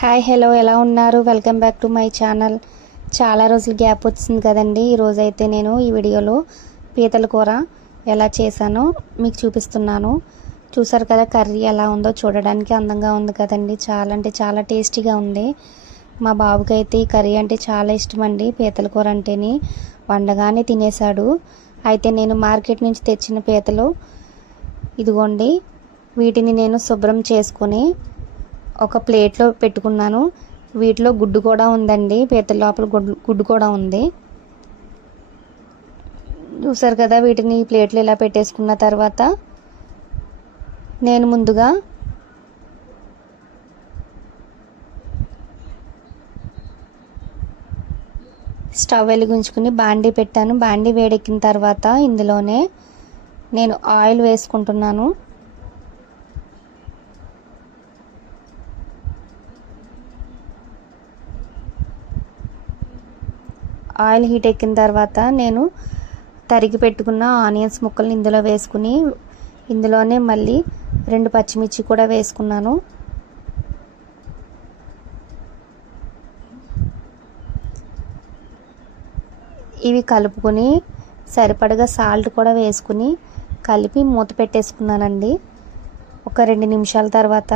Hi hello ఎలా ఉన్నారు? Welcome back to my channel. చాలా రోజులు గ్యాప్ వచ్చింది కదండి. ఈరోజైతే నేను ఈ వీడియోలో పీతల కూర ఎలా చేశానో మీకు చూపిస్తున్నాను. చూసారు కదా కర్రీ ఎలా ఉందో, చూడడానికి అందంగా ఉంది కదండి. చాలా అంటే చాలా టేస్టీగా ఉంది. మా బాబుకి అయితే ఈ కర్రీ అంటే చాలా ఇష్టం అండి. పీతల కూర అంటేనే వండగానే తినేశాడు. అయితే నేను మార్కెట్ నుంచి తెచ్చిన పీతలు ఇదిగోండి, వీటిని నేను శుభ్రం చేసుకొని ఒక ప్లేట్లో పెట్టుకున్నాను. వీటిలో గుడ్డు కూడా ఉందండి, పీతల లోపల గుడ్డు కూడా ఉంది. చూసారు కదా, వీటిని ప్లేట్లో ఇలా పెట్టేసుకున్న తర్వాత నేను ముందుగా స్టవ్ వెలిగించుకుని బాండీ పెట్టాను. బాండీ వేడెక్కిన తర్వాత ఇందులోనే నేను ఆయిల్ వేసుకుంటున్నాను. ఆయిల్ హీట్ ఎక్కిన తర్వాత నేను తరిగి పెట్టుకున్న ఆనియన్స్ ముక్కల్ని ఇందులో వేసుకుని ఇందులోనే మళ్ళీ 2 పచ్చిమిర్చి కూడా వేసుకున్నాను. ఇవి కలుపుకొని సరిపడగా సాల్ట్ కూడా వేసుకుని కలిపి మూత పెట్టేసుకున్నానండి. ఒక 2 నిమిషాల తర్వాత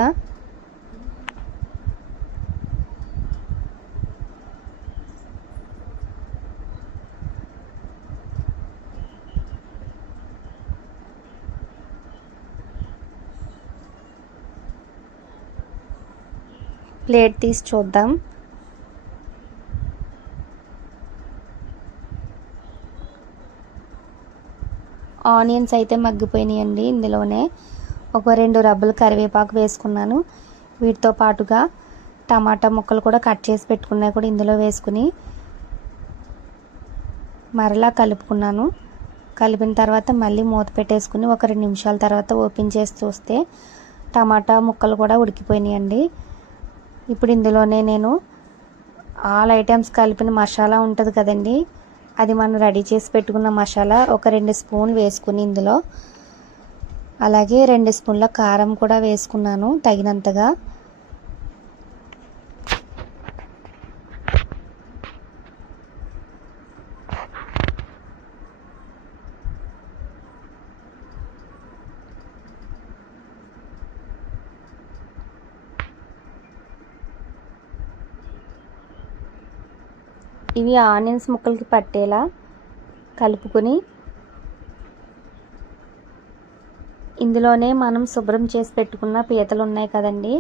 ప్లేట్ తీసి చూద్దాం. ఆనియన్స్ అయితే మగ్గిపోయినాయండి. ఇందులోనే ఒక 2 రబ్బలు కరివేపాకు వేసుకున్నాను. వీటితో పాటుగా టమాటా ముక్కలు కూడా కట్ చేసి పెట్టుకున్నాయి కూడా ఇందులో వేసుకుని మరలా కలుపుకున్నాను. కలిపిన తర్వాత మళ్ళీ మూత పెట్టేసుకుని ఒక 2 నిమిషాల తర్వాత ఓపెన్ చేసి చూస్తే టమాటా ముక్కలు కూడా ఉడికిపోయినాయండి. ఇప్పుడు ఇందులోనే నేను ఆల్ ఐటమ్స్ కలిపిన మసాలా ఉంటుంది కదండి, అది మనం రెడీ చేసి పెట్టుకున్న మసాలా ఒక 2 స్పూన్లు వేసుకుని ఇందులో అలాగే 2 స్పూన్ల కారం కూడా వేసుకున్నాను తగినంతగా. ఇవి ఆనియన్స్ ముక్కలకి పట్టేలా కలుపుకొని ఇందులోనే మనం శుభ్రం చేసి పెట్టుకున్న పీతలు ఉన్నాయి కదండి,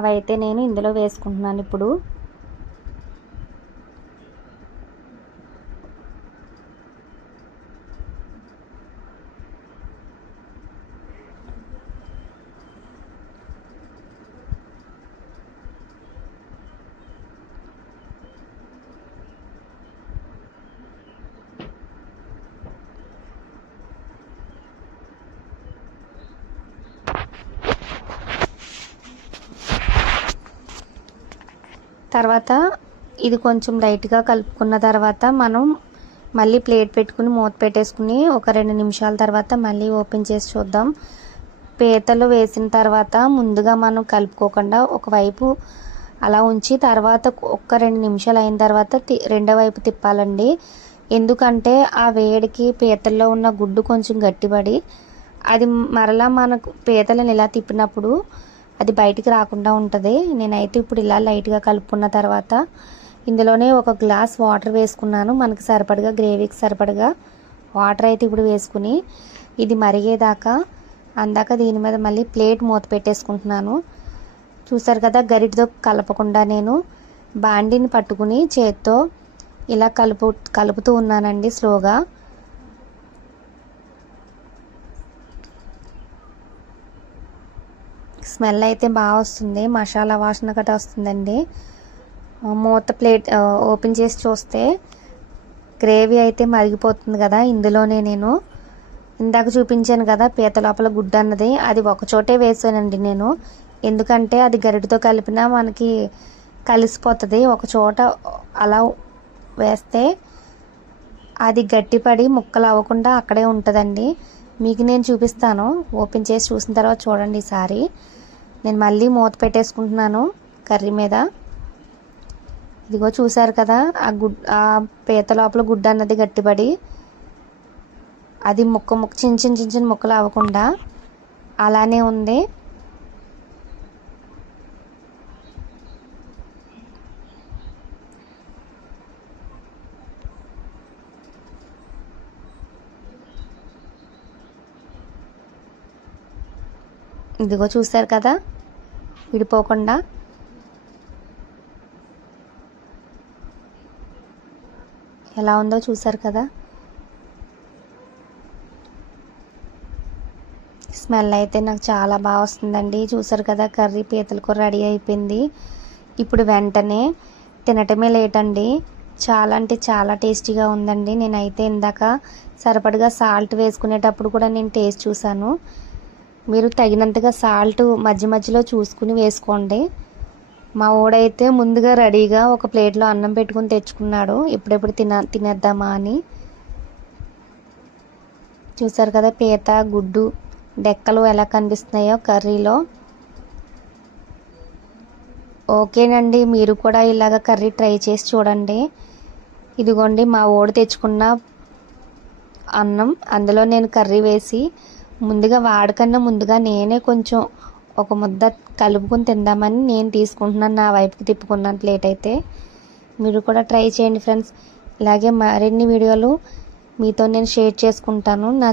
అవైతే నేను ఇందులో వేసుకుంటున్నాను. ఇప్పుడు తర్వాత ఇది కొంచెం లైట్గా కలుపుకున్న తర్వాత మనం మళ్ళీ ప్లేట్ పెట్టుకుని మూత పెట్టేసుకుని ఒక 2 నిమిషాల తర్వాత మళ్ళీ ఓపెన్ చేసి చూద్దాం. పీతలు వేసిన తర్వాత ముందుగా మనం కలుపుకోకుండా ఒకవైపు అలా ఉంచి తర్వాత ఒక 2 నిమిషాలు అయిన తర్వాత రెండో వైపు తిప్పాలండి. ఎందుకంటే ఆ వేడికి పీతల్లో ఉన్న గుడ్డు కొంచెం గట్టిపడి అది మరలా మనకు పీతలను ఇలా తిప్పినప్పుడు అది బయటికి రాకుండా ఉంటుంది. నేనైతే ఇప్పుడు ఇలా లైట్గా కలుపుకున్న తర్వాత ఇందులోనే ఒక గ్లాస్ వాటర్ వేసుకున్నాను. మనకి సరిపడగా గ్రేవీకి సరిపడగా వాటర్ అయితే ఇప్పుడు వేసుకుని ఇది మరిగేదాకా అందాక దీని మీద మళ్ళీ ప్లేట్ మూత పెట్టేసుకుంటున్నాను. చూసారు కదా, గరిటతో కలపకుండా నేను బాండీని పట్టుకుని చేత్తో ఇలా కలుపుతూ ఉన్నానండి స్లోగా. స్మెల్ అయితే బాగా వస్తుంది, మసాలా వాసన గట్రా వస్తుందండి. మూత ప్లేట్ ఓపెన్ చేసి చూస్తే గ్రేవీ అయితే మరిగిపోతుంది కదా. ఇందులోనే నేను ఇందాక చూపించాను కదా పీత లోపల గుడ్డు అన్నది, అది ఒకచోటే వేసానండి నేను. ఎందుకంటే అది గరిటతో కలిపినా మనకి కలిసిపోతుంది. ఒక చోట అలా వేస్తే అది గట్టిపడి ముక్కలు అవ్వకుండా అక్కడే ఉంటుందండి. మీకు నేను చూపిస్తాను. ఓపెన్ చేసి చూసిన తర్వాత చూడండి. ఈసారి నేను మళ్ళీ మూత పెట్టేసుకుంటున్నాను. కర్రీ మీద. ఇదిగో చూసారు కదా, ఆ పీత లోపల గుడ్డ అన్నది గట్టిపడి అది చిన్న చిన్న ముక్కలు అవ్వకుండా అలానే ఉంది. ఇదిగో చూసారు కదా, విడిపోకుండా. ఎలా ఉందో చూసారు కదా. స్మెల్ అయితే నాకు చాలా బాగా వస్తుందండి. చూసారు కదా, కర్రీ పీతల కూర రెడీ అయిపోయింది. ఇప్పుడు వెంటనే తినటమే లేట్ అండి. చాలా అంటే చాలా టేస్టీగా ఉందండి. నేనైతే ఇందాక సరిపడగా సాల్ట్ వేసుకునేటప్పుడు కూడా నేను టేస్ట్ చూసాను. మీరు తగినంతగా సాల్ట్ మధ్య మధ్యలో చూసుకుని వేసుకోండి. మా వాడైతే ముందుగా రెడీగా ఒక ప్లేట్లో అన్నం పెట్టుకుని తెచ్చుకున్నాడు, ఎప్పుడెప్పుడు తినేద్దామా అని. చూసారు కదా, పీత గుడ్డు డెక్కలు ఎలా కనిపిస్తున్నాయో కర్రీలో. ఓకేనండి, మీరు కూడా ఇలాగ కర్రీ ట్రై చేసి చూడండి. ఇదిగోండి మా వాడు తెచ్చుకున్న అన్నం, అందులో నేను కర్రీ వేసి వాడికన్నా ముందుగా నేనే కొంచెం ఒక ముద్ద కలుపుకొని తిందామని నేను తీసుకుంటున్నాను, నా వైపుకి తిప్పుకున్నాను ప్లేట్ అయితే. మీరు కూడా ట్రై చేయండి ఫ్రెండ్స్. ఇలాగే మరిన్ని వీడియోలు మీతో నేను షేర్ చేసుకుంటాను. నా